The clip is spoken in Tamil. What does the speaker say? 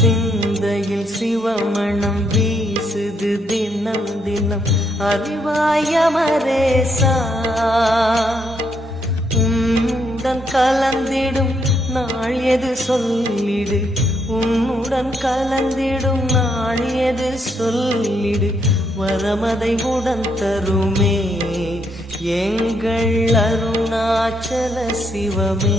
சிந்தையில் சிவமணம் வீசுது தினம் தினம் அறிவாய மரேசா உன்னுடன் கலந்திடும் நாள் எது சொல்லிடு உன்னுடன் கலந்திடும் நாள் எது சொல்லிடு வரமதை உடன் தருமே எங்கள் அருணாச்சல சிவமே.